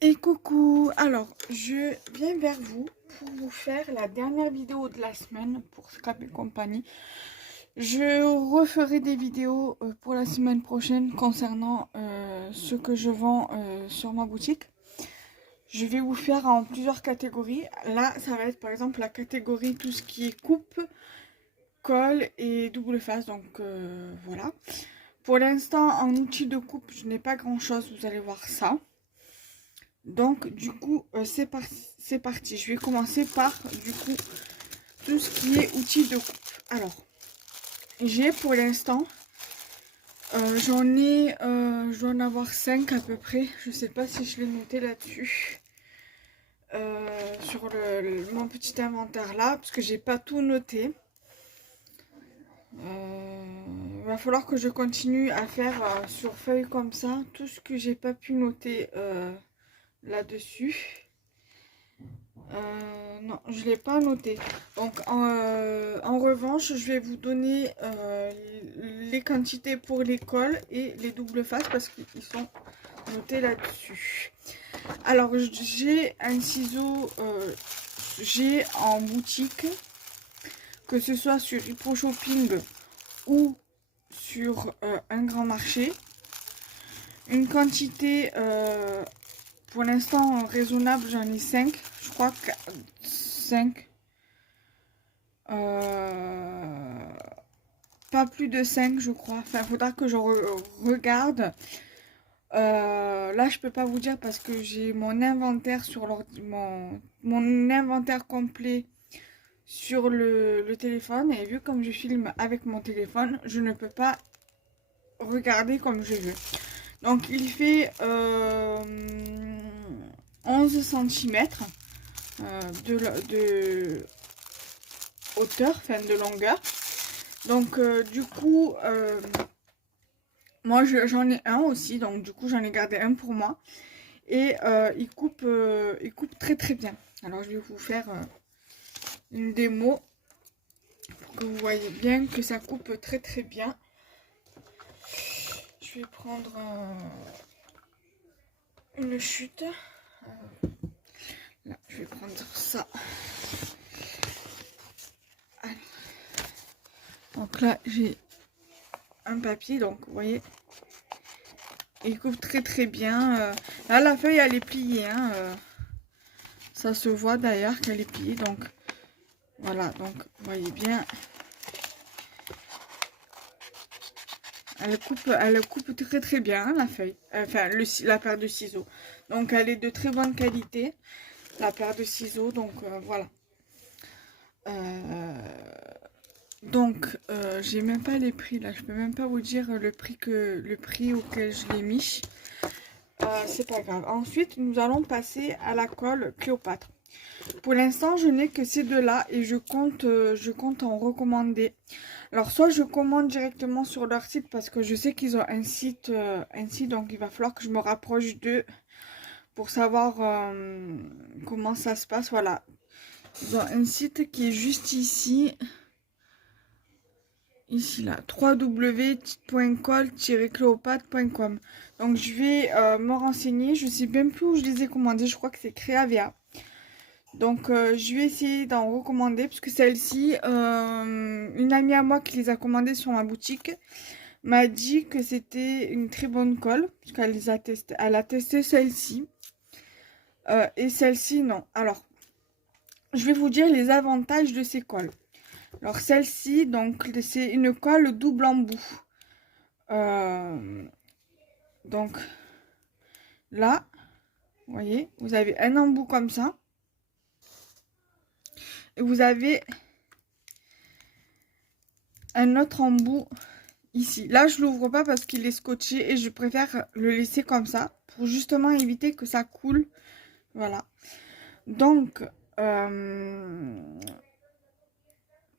Et coucou, alors je viens vers vous pour vous faire la dernière vidéo de la semaine pour Scrap et compagnie. Je referai des vidéos pour la semaine prochaine concernant ce que je vends sur ma boutique. Je vais vous faire en plusieurs catégories. Là, ça va être par exemple la catégorie tout ce qui est coupe, colle et double face. Donc voilà. Pour l'instant, en outil de coupe, je n'ai pas grand chose, vous allez voir ça. Donc du coup c'est parti. Je vais commencer par du coup tout ce qui est outils de coupe. Alors j'ai pour l'instant je dois en avoir 5 à peu près. Je sais pas si je l'ai noté là-dessus sur mon petit inventaire là parce que j'ai pas tout noté. Il va falloir que je continue à faire sur feuille comme ça tout ce que j'ai pas pu noter là-dessus. Non, je ne l'ai pas noté. Donc, en revanche, je vais vous donner les quantités pour les cols et les doubles faces parce qu'ils sont notés là-dessus. Alors, j'ai un ciseau, j'ai en boutique, que ce soit sur Hippo Shopping ou sur un grand marché. Une quantité pour l'instant raisonnable, j'en ai 5. Je crois que 5. Pas plus de 5 je crois. Enfin, il faudra que je regarde. Là, je peux pas vous dire parce que j'ai mon inventaire sur mon inventaire complet sur le téléphone. Et vu comme je filme avec mon téléphone, je ne peux pas regarder comme je veux. Donc, il fait 11 cm de hauteur, enfin de longueur. Donc du coup moi j'en ai un aussi, donc du coup j'en ai gardé un pour moi et il coupe très très bien. Alors je vais vous faire une démo pour que vous voyez bien que ça coupe très très bien. Je vais prendre une chute. Là, je vais prendre ça. Donc là j'ai un papier, donc vous voyez, il coupe très très bien. Là la feuille elle est pliée, hein, ça se voit d'ailleurs qu'elle est pliée, donc voilà, donc vous voyez bien, elle coupe très très bien, hein, la feuille, enfin la paire de ciseaux, donc elle est de très bonne qualité, la paire de ciseaux, donc voilà. Donc j'ai même pas les prix là, je peux même pas vous dire le prix auquel je l'ai mis. C'est pas grave. Ensuite nous allons passer à la colle Cléopâtre. Pour l'instant je n'ai que ces deux là et je compte en recommander. Alors soit je commande directement sur leur site parce que je sais qu'ils ont un site, donc il va falloir que je me rapproche d'eux pour savoir comment ça se passe. Voilà, ils ont un site qui est juste ici. Ici là, www.col-cléopâtre.com. Donc je vais me renseigner. Je sais même plus où je les ai commandés. Je crois que c'est Créavia. Donc je vais essayer d'en recommander puisque celle-ci, une amie à moi qui les a commandées sur ma boutique m'a dit que c'était une très bonne colle puisqu'elle les a testées. Elle a testé celle-ci et celle-ci non. Alors je vais vous dire les avantages de ces colles. Alors celle-ci, donc c'est une colle double embout. Donc là, vous voyez, vous avez un embout comme ça. Et vous avez un autre embout ici. Là, je l'ouvre pas parce qu'il est scotché et je préfère le laisser comme ça pour justement éviter que ça coule. Voilà. Donc,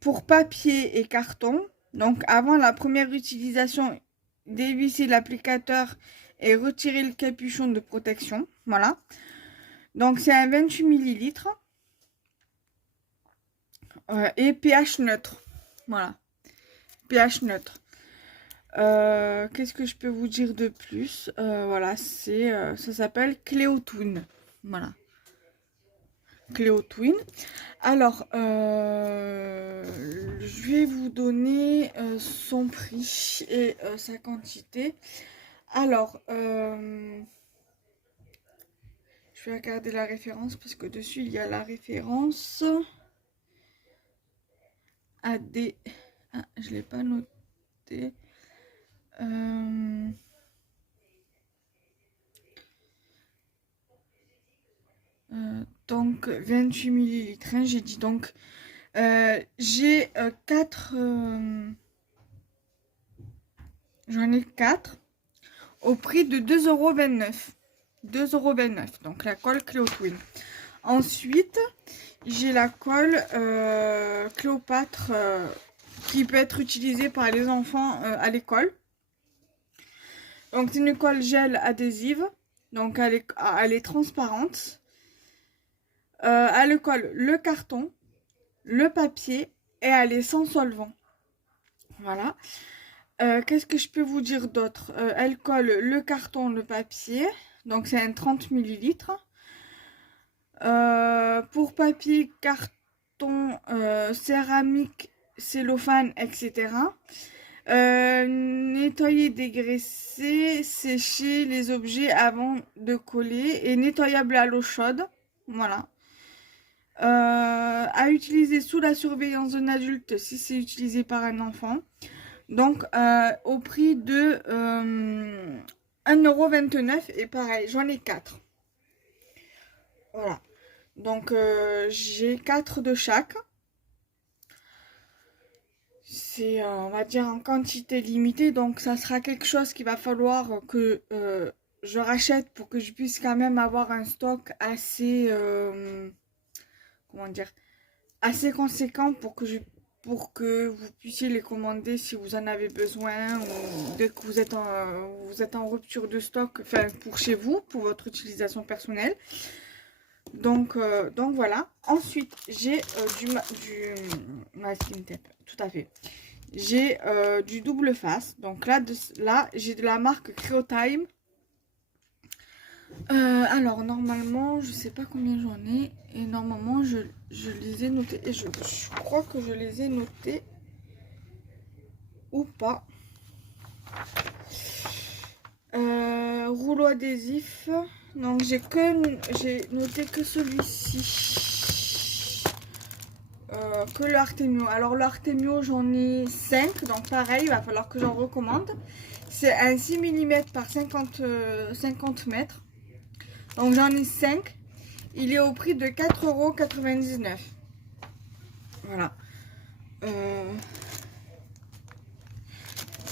pour papier et carton, donc avant la première utilisation, dévisser l'applicateur et retirer le capuchon de protection. Voilà. Donc c'est un 28 ml et pH neutre. Voilà. pH neutre. Qu'est-ce que je peux vous dire de plus? Voilà, ça s'appelle Cléo Twin. Voilà. Cléo Twin. Alors, je vais vous donner son prix et sa quantité. Alors, je vais regarder la référence parce que dessus il y a la référence AD. Ah, je ne l'ai pas noté. Donc 28 millilitres, hein, j'ai dit. Donc j'ai 4, j'en ai 4 au prix de 2,29 €. 2,29 €, donc la colle Cléo Twin. Ensuite, j'ai la colle Cléopâtre qui peut être utilisée par les enfants à l'école. Donc c'est une colle gel adhésive, donc elle est transparente. Elle colle le carton, le papier et elle est sans solvant. Voilà. Qu'est-ce que je peux vous dire d'autre? Elle colle le carton, le papier, donc c'est un 30 millilitres. Pour papier, carton, céramique, cellophane, etc. Nettoyer, dégraisser, sécher les objets avant de coller et nettoyable à l'eau chaude. Voilà. À utiliser sous la surveillance d'un adulte si c'est utilisé par un enfant. Donc au prix de 1,29 € et pareil, j'en ai 4. Voilà. Donc j'ai 4 de chaque. C'est on va dire en quantité limitée, donc ça sera quelque chose qu'il va falloir que je rachète pour que je puisse quand même avoir un stock assez comment dire, assez conséquent pour que vous puissiez les commander si vous en avez besoin ou dès que vous êtes en rupture de stock, enfin pour chez vous, pour votre utilisation personnelle. Donc voilà. Ensuite, j'ai du masking tape, tout à fait. J'ai du double face. Donc là j'ai de la marque Creotime. Alors normalement, je sais pas combien j'en ai. Et normalement, je les ai notés. Et je crois que je les ai notés. Ou pas. Rouleau adhésif. Donc j'ai noté que celui-ci. Que le Artemio. Alors le Artemio, j'en ai 5. Donc pareil, il va falloir que j'en recommande. C'est un 6 mm par 50 mètres. Donc j'en ai 5. Il est au prix de 4,99 €. Voilà.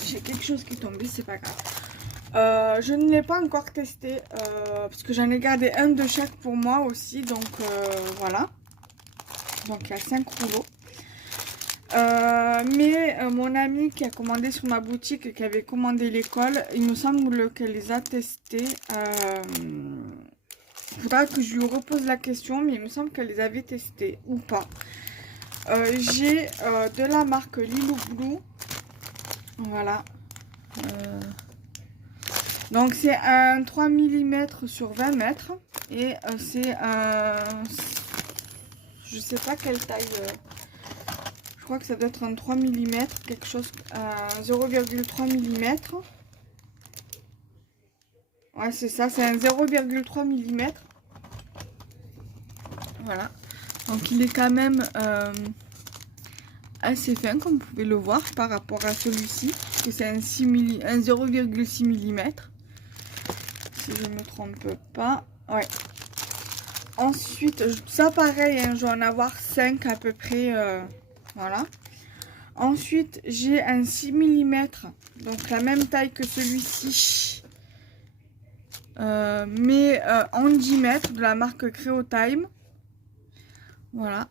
J'ai quelque chose qui est tombé, c'est pas grave. Je ne l'ai pas encore testé parce que j'en ai gardé un de chaque pour moi aussi. Donc voilà. Donc il y a 5 rouleaux. Mais mon ami qui a commandé sur ma boutique et qui avait commandé l'école, il me semble qu'elle les a testés. Il faudra que je lui repose la question, mais il me semble qu'elle les avait testés ou pas. J'ai de la marque Lilou Blue. Voilà. Donc c'est un 3 mm sur 20 mètres. Et c'est un... Je sais pas quelle taille. Je crois que ça doit être un 3 mm. Quelque chose... 0,3 mm. Ouais, c'est ça. C'est un 0,3 mm. Voilà. Donc il est quand même assez fin, comme vous pouvez le voir par rapport à celui-ci. Que c'est un 0,6 mm. Si je ne me trompe pas. Ouais. Ensuite, ça pareil, hein, je vais en avoir 5 à peu près. Voilà. Ensuite, j'ai un 6 mm. Donc la même taille que celui-ci. Mais en 10 mètres de la marque Creotime. Voilà.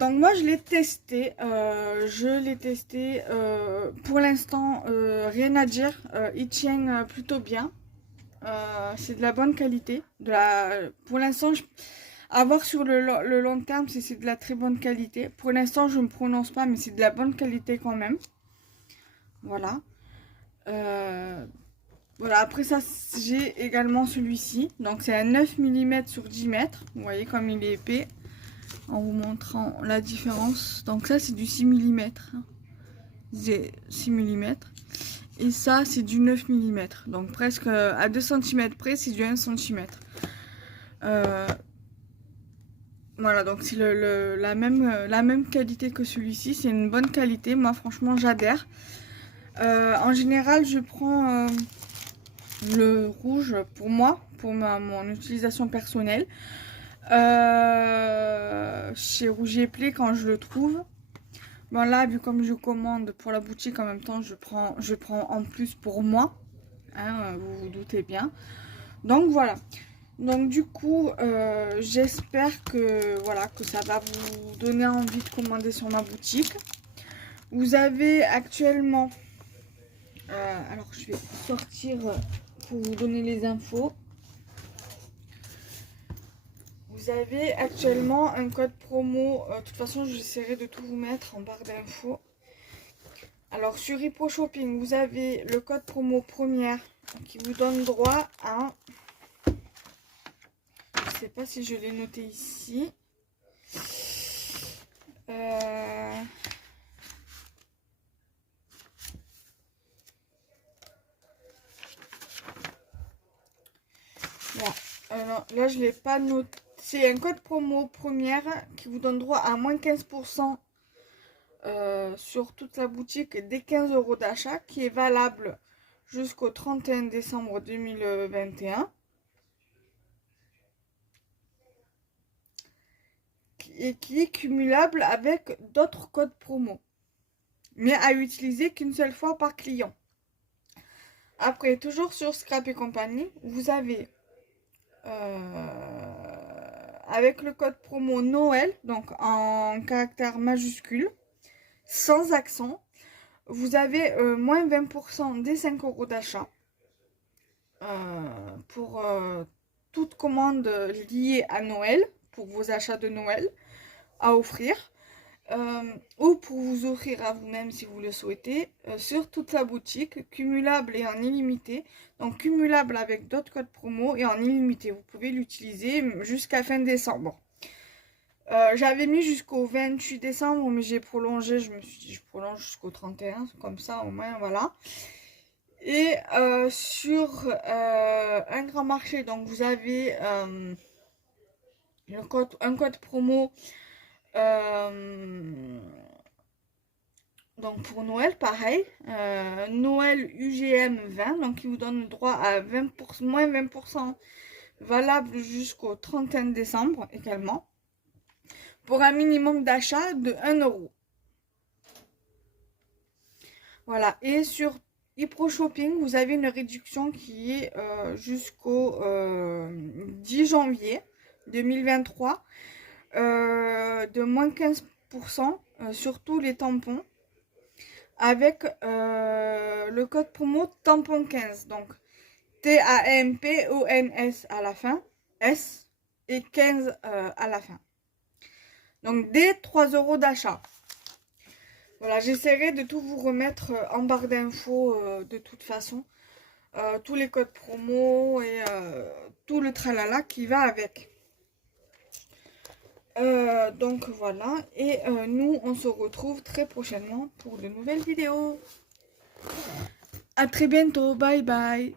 Donc moi je l'ai testé. Pour l'instant, rien à dire. Il tient plutôt bien. C'est de la bonne qualité. Pour l'instant, À voir sur le long terme si c'est de la très bonne qualité. Pour l'instant, je ne me prononce pas, mais c'est de la bonne qualité quand même. Voilà. Voilà, après ça, j'ai également celui-ci. Donc, c'est un 9 mm sur 10 mètres. Vous voyez comme il est épais. En vous montrant la différence. Donc, ça, c'est du 6 mm. C'est 6 mm. Et ça, c'est du 9 mm. Donc, presque à 2 cm près, c'est du 1 cm. Voilà, donc c'est la même qualité que celui-ci. C'est une bonne qualité. Moi, franchement, j'adhère. En général, je prends le rouge pour moi, pour mon utilisation personnelle. Chez Rougier Play quand je le trouve. Bon là, vu comme je commande pour la boutique en même temps, je prends en plus pour moi. Hein, vous vous doutez bien. Donc voilà. Donc du coup, j'espère que voilà que ça va vous donner envie de commander sur ma boutique. Vous avez actuellement, alors je vais sortir pour vous donner les infos. Vous avez actuellement un code promo. De toute façon, j'essaierai de tout vous mettre en barre d'infos. Alors sur Hippo Shopping, vous avez le code promo première qui vous donne droit à... Je ne sais pas si je l'ai noté ici. Voilà. Alors, là, je ne l'ai pas noté. C'est un code promo première qui vous donne droit à moins 15% sur toute la boutique dès 15 € d'achat, qui est valable jusqu'au 31 décembre 2021. Et qui est cumulable avec d'autres codes promo, mais à utiliser qu'une seule fois par client. Après, toujours sur Scrap et compagnie, vous avez avec le code promo Noël, donc en caractère majuscule, sans accent, vous avez moins 20% des 5 € d'achat pour toute commande liée à Noël, pour vos achats de Noël à offrir. Ou pour vous offrir à vous-même si vous le souhaitez, sur toute la boutique, cumulable et en illimité. Donc cumulable avec d'autres codes promo et en illimité. Vous pouvez l'utiliser jusqu'à fin décembre. J'avais mis jusqu'au 28 décembre, mais j'ai prolongé. Je me suis dit, je prolonge jusqu'au 31, comme ça au moins, voilà. Et sur un grand marché, donc vous avez un code promo. Donc pour Noël, pareil, Noël UGM 20, donc qui vous donne droit à 20%, moins 20%, valable jusqu'au 31 décembre également, pour un minimum d'achat de 1 €. Voilà, et sur Hippo Shopping, vous avez une réduction qui est jusqu'au 10 janvier 2023, de moins 15% sur tous les tampons, avec le code promo tampon 15, donc TAMPONS à la fin, S et 15 à la fin. Donc dès 3 € d'achat. Voilà, j'essaierai de tout vous remettre en barre d'infos de toute façon. Tous les codes promo et tout le tralala qui va avec. Donc voilà, et nous on se retrouve très prochainement pour de nouvelles vidéos. À très bientôt, bye bye.